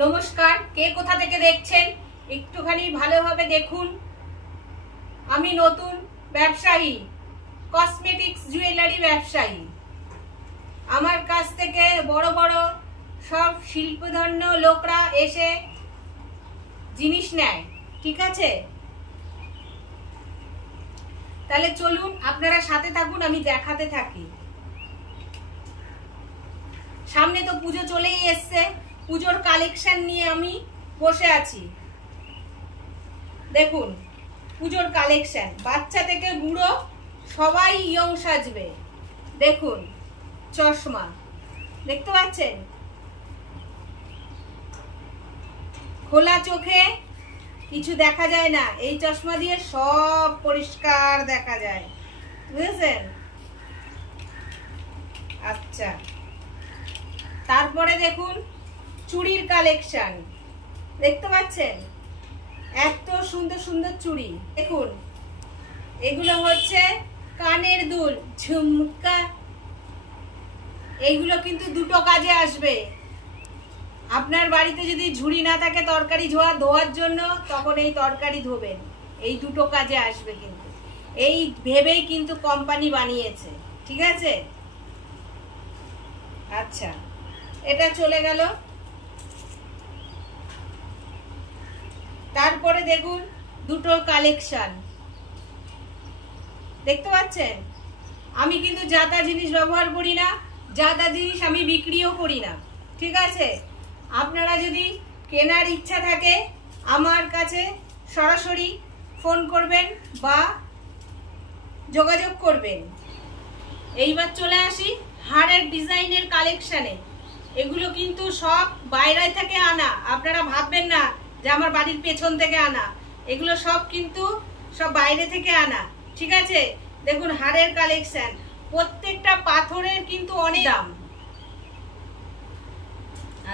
নমস্কার, কে কোথা থেকে দেখছেন একটুখানি ভালোভাবে দেখুন। আমি নতুন ব্যবসায়ী, কসমেটিক্স জুয়েলারি ব্যবসায়ী। আমার কাছ থেকে বড় বড় সব শিল্পধন্য লোকরা এসে জিনিস নেয়, ঠিক আছে? তাহলে চলুন আপনারা সাথে থাকুন, আমি দেখাতে থাকি। সামনে তো পুজো চলেই এসছে, পুজোর কালেকশন নিয়ে আমি বসে আছি। দেখুন পুজোর কালেকশন, বাচ্চা থেকে বুড়ো সবাই ইয়ং সাজবে। দেখুন চশমা দেখতে পাচ্ছেন, খোলা চোখে কিছু দেখা যায় না, এই চশমা দিয়ে সব পরিষ্কার দেখা যায়, বুঝেছেন? আচ্ছা, তারপরে দেখুন চুড়ির কালেকশন, দেখতে পাচ্ছেন এত সুন্দর সুন্দর চুড়ি। দেখুন এগুলো হচ্ছে কানের দুল, ঝুমকা। এইগুলো কিন্তু দুটো কাজে আসবে। আপনার বাড়িতে যদি ঝুড়ি না থাকে তরকারি ধোয়ার জন্য, তখন এই তরকারি ধোবেন, এই দুটো কাজে আসবে। কিন্তু এই ভেবেই কিন্তু কোম্পানি বানিয়েছে, ঠিক আছে? আচ্ছা, এটা চলে গেল। তারপরে দেখুন দুটো কালেকশন, দেখতে পাচ্ছেন? আমি কিন্তু জাতা জিনিস ব্যবহার করি না, জাতা জিনিস আমি বিক্রিও করি না, ঠিক আছে? আপনারা যদি কেনার ইচ্ছা থাকে আমার কাছে সরাসরি ফোন করবেন বা যোগাযোগ করবেন। এইবার চলে আসি হারের ডিজাইনের কালেকশানে। এগুলো কিন্তু সব বাইরে থেকে আনা, আপনারা ভাববেন না যে আমার বাড়ির পেছন থেকে আনা। এগুলো সব কিন্তু সব বাইরে থেকে আনা, ঠিক আছে? দেখুন হারের কালেকশন, প্রত্যেকটা পাথরের কিন্তু অনেক দাম।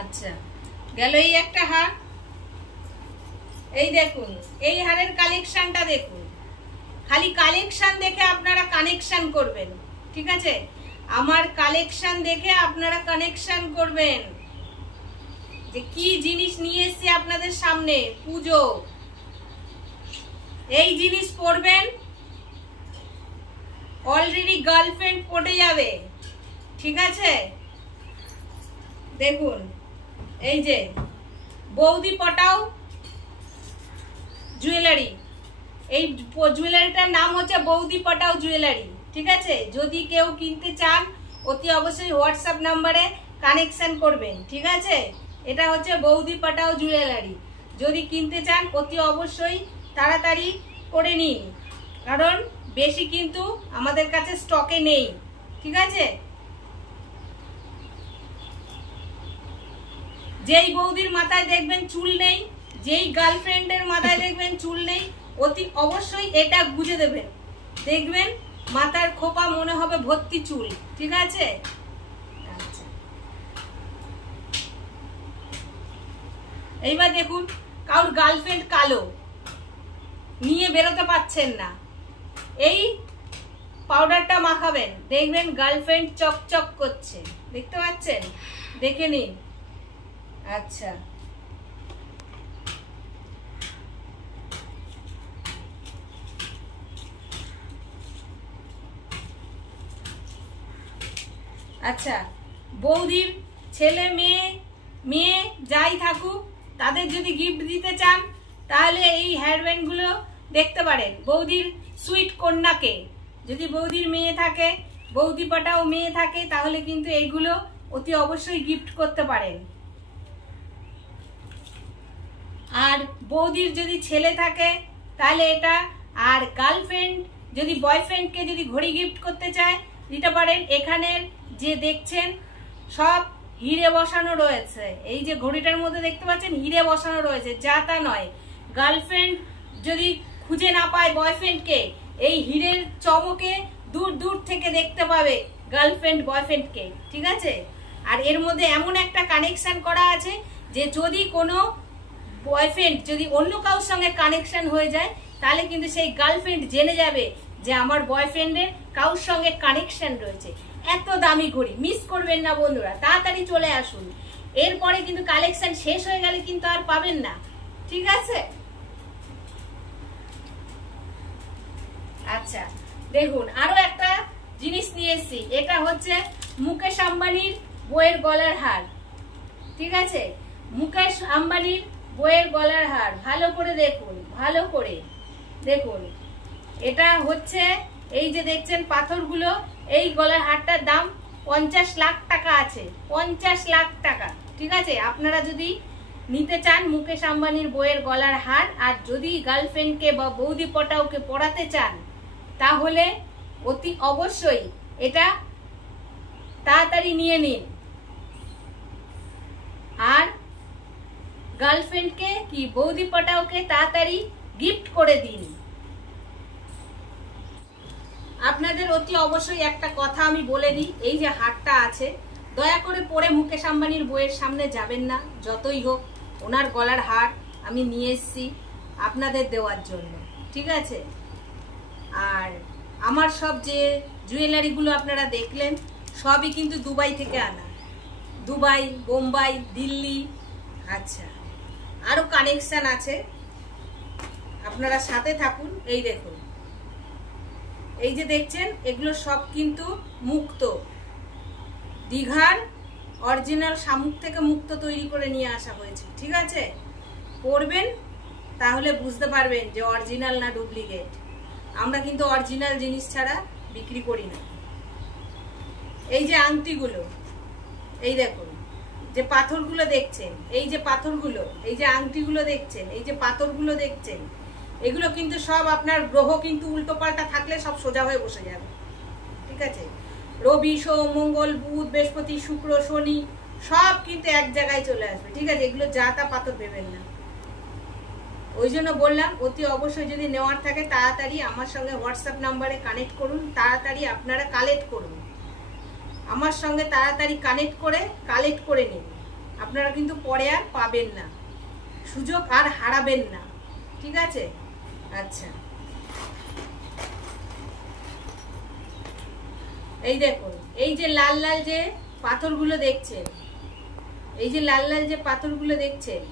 আচ্ছা, গেল এই একটা হার। এই দেখুন এই হারের কালেকশনটা দেখুন, খালি কালেকশন দেখে আপনারা কানেকশন করবেন, ঠিক আছে? আমার কালেকশন দেখে আপনারা কানেকশন করবেন যে কি জিনিস নিয়ে এসেছি আপনাদের সামনে। পুজো, এই জিনিস পরবেন, অলরেডি গার্লফ্রেন্ড পটে যাবে, ঠিক আছে? দেখুন এই যে বৌদি পটাও জুয়েলারি, এই জুয়েলারিটার নাম হচ্ছে বৌদি পটাও জুয়েলারি, ঠিক আছে? যদি কেউ কিনতে চান অতি অবশ্যই হোয়াটসঅ্যাপ নাম্বারে কানেকশন করবেন, ঠিক আছে? এটা হচ্ছে বৌদি পটাও জুয়েলারি। যদি কিনতে চান অতি অবশ্যই তাড়াতাড়ি করে নিন, কারণ বেশি কিন্তু আমাদের কাছে স্টকে নেই, ঠিক আছে? যেই বৌদির মাথায় দেখবেন চুল নেই, যেই গার্লফ্রেন্ডের মাথায় দেখবেন চুল নেই, অতি অবশ্যই এটা বুঝে দেবেন, দেখবেন মাথার খোপা মনে হবে ভর্তি চুল, ঠিক আছে? আচ্ছা, এইবার দেখুন কারোর গার্লফ্রেন্ড কালো, নিয়ে বেরোতে পারছেন না, এই পাউডারটা মাখাবেন, দেখবেন গার্লফ্রেন্ড চকচক করছে, দেখতে পাচ্ছেন? দেখে নিন। আচ্ছা, আচ্ছা, বৌদির ছেলে মেয়ে যাই থাকুক, তাদের যদি গিফট দিতে চান তাহলে এই হেয়ারব্যান্ডগুলো দেখতে পারেন। বৌদির সুইট কন্যাকে, যদি বৌদির মেয়ে থাকে, বৌদি পাটাও মেয়ে থাকে, তাহলে কিন্তু এইগুলো অতি অবশ্যই গিফট করতে পারেন। আর বৌদির যদি ছেলে থাকে তাহলে এটা, আর গার্লফ্রেন্ড যদি বয়ফ্রেন্ডকে যদি ঘড়ি গিফট করতে চায় দিতে পারেন। এখানের যে দেখছেন সব হিরে বসানো রয়েছে, এই যে ঘড়িটার মধ্যে দেখতে পাচ্ছেন হিরে বসানো রয়েছে, যা তা নয়। গার্লফ্রেন্ড যদি খুঁজে না পায় বয়ফ্রেন্ডকে, এই হিরের চমকে দূর দূর থেকে দেখতে পাবে গার্লফ্রেন্ড বয়ফ্রেন্ডকে, ঠিক আছে? আর এর মধ্যে এমন একটা কানেকশন করা আছে যে যদি কোনো বয়ফ্রেন্ড যদি অন্য কারোর সঙ্গে কানেকশন হয়ে যায়, তাহলে কিন্তু সেই গার্লফ্রেন্ড জেনে যাবে যে আমার বয়ফ্রেন্ডের কারোর সঙ্গে কানেকশন রয়েছে। এত দামি ঘড়ি মিস করবেন না বন্ধুরা, তাড়াতাড়ি চলে আসুন। এরপরে কিন্তু কালেকশন শেষ হয়ে গেলে কিন্তু আর পাবেন না, ঠিক আছে? আচ্ছা দেখুন, আরো একটা জিনিস নিয়ে এসেছি। এটা হচ্ছে মুকেশ আম্বানির বইয়ের গলার হার, ঠিক আছে? মুকেশ আম্বানির বইয়ের গলার হার ভালো করে দেখুন, ভালো করে দেখুন। এটা হচ্ছে এই যে দেখছেন পাথরগুলো, এই গলার হারটার দাম 50 লাখ টাকা আছে, 50 লাখ টাকা, ঠিক আছে? আপনারা যদি নিতে চান মুকেশ আম্বানির বইয়ের গলার হার, আর যদি গার্লফ্রেন্ডকে বা বৌদি পটাওকে পড়াতে চান, তাহলে অতি অবশ্যই এটা তাড়াতাড়ি নিয়ে নিন। আর গার্লফ্রেন্ডকে কি বৌদি পটাওকে তাড়াতাড়ি গিফট করে দিন। আপনাদের অতি অবশ্যই একটা কথা আমি বলে দিই, এই যে হারটা আছে, দয়া করে পরে মুকেশ আম্বানির বইয়ের সামনে যাবেন না। যতই হোক ওনার গলার হার আমি নিয়ে এসেছি আপনাদের দেওয়ার জন্য, ঠিক আছে? আর আমার সব যে জুয়েলারিগুলো আপনারা দেখলেন সবই কিন্তু দুবাই থেকে আনা, দুবাই, বোম্বাই, দিল্লি। আচ্ছা, আরো কানেকশন আছে, আপনারা সাথে থাকুন। এই দেখুন, এই যে দেখছেন এগুলো সব কিন্তু মুক্ত, দীঘার অরিজিনাল শামুক থেকে মুক্ত তৈরি করে নিয়ে আসা হয়েছে, ঠিক আছে? পড়বেন তাহলে বুঝতে পারবেন যে অরিজিনাল না ডুপ্লিকেট। আমরা কিন্তু অরিজিনাল জিনিস ছাড়া বিক্রি করি না। এই যে আংটিগুলো, এই দেখুন যে পাথরগুলো দেখছেন, এই যে পাথরগুলো, এই যে আংটিগুলো দেখছেন, এই যে পাথরগুলো দেখছেন, এগুলো কিন্তু সব আপনার গ্রহ কিন্তু উল্টো পাল্টা থাকলে সব সোজা হয়ে বসে যাবে, ঠিক আছে? রবি, সোম, মঙ্গল, বুধ, বৃহস্পতি, শুক্র, শনি সব কিন্তু এক জায়গায় চলে আসবে, ঠিক আছে? এগুলো যা তা পাথর ভেবেন না। ওই জন্য বললাম অতি অবশ্যই যদি নেওয়ার থাকে তাড়াতাড়ি আমার সঙ্গে হোয়াটসঅ্যাপ নাম্বারে কানেক্ট করুন, তাড়াতাড়ি আপনারা কালেক্ট করুন, আমার সঙ্গে তাড়াতাড়ি কালেক্ট করে নিন। আপনারা কিন্তু পরে আর পাবেন না, সুযোগ আর হারাবেন না, ঠিক আছে? আচ্ছা, এই দেখুন, এই যে লাল লাল যে পাথরগুলো দেখছেন, এই যে লাল লাল যে পাথরগুলো দেখছেন,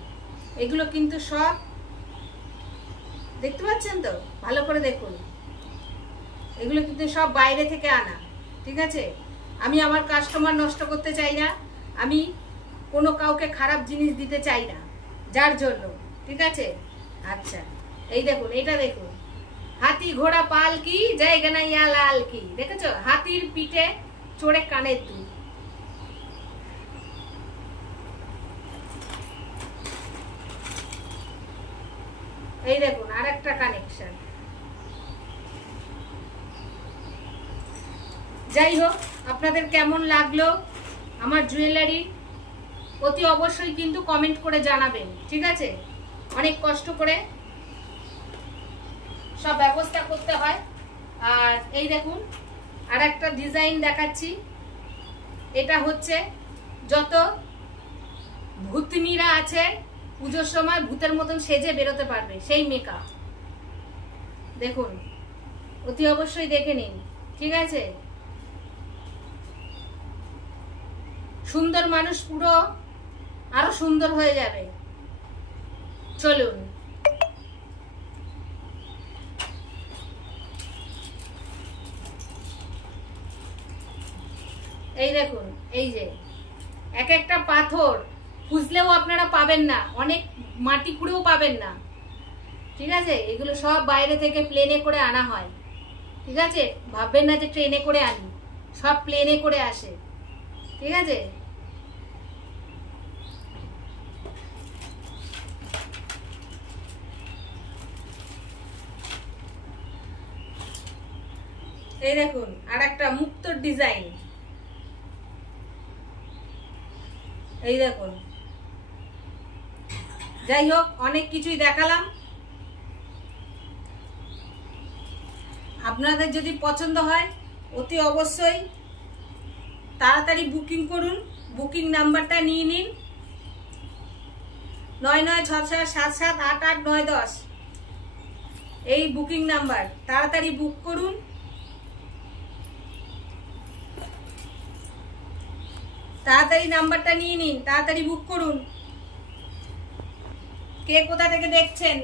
এগুলো কিন্তু সব দেখতে পাচ্ছেন তো, ভালো করে দেখুন। এগুলো কিন্তু সব বাইরে থেকে আনা, ঠিক আছে? আমি আমার কাস্টমার নষ্ট করতে চাই না, আমি কোনো কাউকে খারাপ জিনিস দিতে চাই না, যার জন্য, ঠিক আছে? আচ্ছা, এই দেখুন, এটা দেখুন, হাতি ঘোড়া পাল কি জায়গা না ইয়া লাল কি, দেখেছো? হাতির পিঠে চড়ে কানের দুল। এই দেখুন আর একটা কানেকশন। যাই হোক, আপনাদের কেমন লাগলো আমার জুয়েলারি অতি অবশ্যই কিন্তু কমেন্ট করে জানাবেন, ঠিক আছে? অনেক কষ্ট করে সব ব্যবস্থা করতে হয়। আর এই দেখুন আর একটা ডিজাইন দেখাচ্ছি, এটা হচ্ছে যত ভূতনিরা আছে পুজোর সময় ভূতের মতন সেজে বেরোতে পারবে সেই মেকআপ, দেখুন, অতি অবশ্যই দেখে নিন, ঠিক আছে? সুন্দর মানুষ পুরো আরো সুন্দর হয়ে যাবে। চলুন, এই দেখুন, এই যে এক একটা পাথর খুঁজলেও আপনারা পাবেন না, অনেক মাটি খুঁড়েও পাবেন না, ঠিক আছে? এগুলো সব বাইরে থেকে প্লেনে করে আনা হয়, ঠিক আছে? ভাববেন না যে ট্রেনে করে আনি, সব প্লেনে করে আসে, ঠিক আছে? এই দেখুন আর একটা মুক্তোর ডিজাইন, এই দেখুন। যাই হোক, অনেক কিছুই দেখালাম, আপনাদের যদি পছন্দ হয় অতি অবশ্যই তাড়াতাড়ি বুকিং করুন। বুকিং নাম্বারটা নিয়ে নিন 996677888910, এই বুকিং নাম্বার, তাড়াতাড়ি বুক করুন। তাড়াতাড়ি নাম্বারটা নিয়ে নিন, তাড়াতাড়ি বুক করুন। কে কোথা থেকে দেখছেন?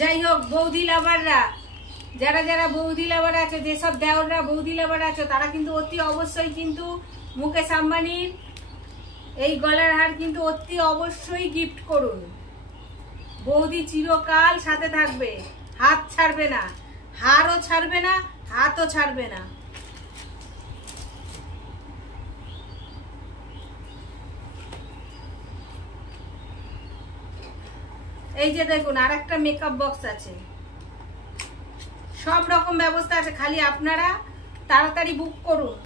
যাই হোক, বৌদি লাভাররা, যারা যারা বৌদি লাভার আছে, যেসব দেওররা বৌদি লাভার আছে, তারা কিন্তু অতি অবশ্যই কিন্তু মুকেশ আম্বানির এই গলার হার কিন্তু অতি অবশ্যই গিফট করুন। বৌদি চিরকাল সাথে থাকবে, হাত ছাড়বে না, হারও ছাড়বে না, হাতও ছাড়বে না। এই যে দেখুন, আর একটা মেকআপ বক্স আছে, সব রকম ব্যবস্থা আছে, খালি আপনারা তাড়াতাড়ি বুক করুন।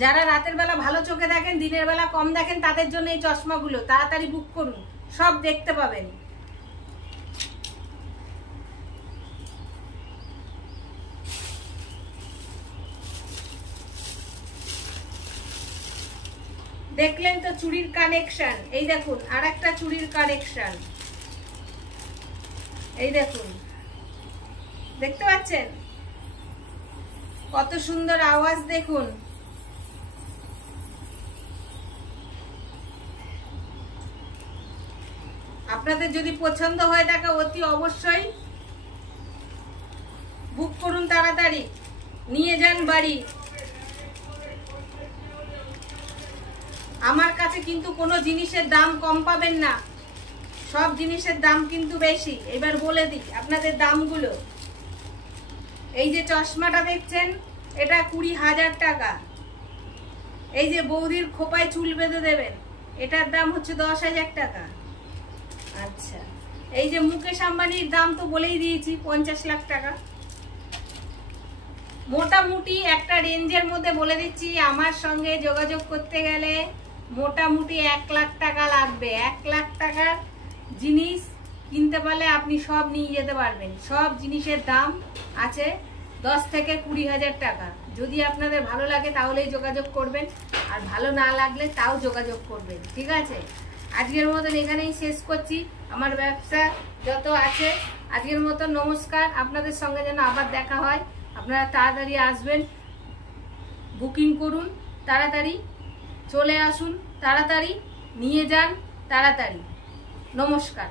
যারা রাতের বেলা ভালো চোখে দেখেন, দিনের বেলা কম দেখেন, তাদের জন্য এই চশমাগুলো, তাড়াতাড়ি বুক করুন, সব দেখতে পাবেন। দেখলেন তো চুড়ির কানেকশন, এই দেখুন আর একটা চুড়ির কানেকশন, এই দেখুন, দেখতে পাচ্ছেন কত সুন্দর আওয়াজ, দেখুন। আপনাদের যদি পছন্দ হয়ে থাকে অতি অবশ্যই বুক করুন, তাড়াতাড়ি নিয়ে যান বাড়ি। আমার কাছে কিন্তু কোনো জিনিসের দাম কম পাবেন না, সব জিনিসের দাম কিন্তু বেশি। এবার বলে দিই আপনাদের দামগুলো। এই যে চশমাটা দেখছেন, এটা 20,000 টাকা। এই যে বৌদির খোপায় চুল বেঁধে দেবেন, এটার দাম হচ্ছে 10,000 টাকা। আচ্ছা, এই যে মুকেশ আম্বানির দাম তো বলেই দিয়েছি, 50 লাখ টাকা। মোটামুটি একটা রেঞ্জের মধ্যে বলে দিচ্ছি, আমার সঙ্গে যোগাযোগ করতে গেলে মোটামুটি 1 লাখ টাকা লাগবে। 1 লাখ টাকার জিনিস কিনতে পারলে আপনি সব নিয়ে যেতে পারবেন। সব জিনিসের দাম আছে 10 থেকে 20,000 টাকা। যদি আপনাদের ভালো লাগে তাহলেই যোগাযোগ করবেন, আর ভালো না লাগলে তাও যোগাযোগ করবেন, ঠিক আছে? আজকের মতন এখানেই শেষ করছি। আমার ব্যবসা যত আছে, আজকের মতন নমস্কার। আপনাদের সঙ্গে যেন আবার দেখা হয়, আপনারা তাড়াতাড়ি আসবেন, বুকিং করুন, তাড়াতাড়ি চলে আসুন, তাড়াতাড়ি নিয়ে যান, তাড়াতাড়ি। নমস্কার।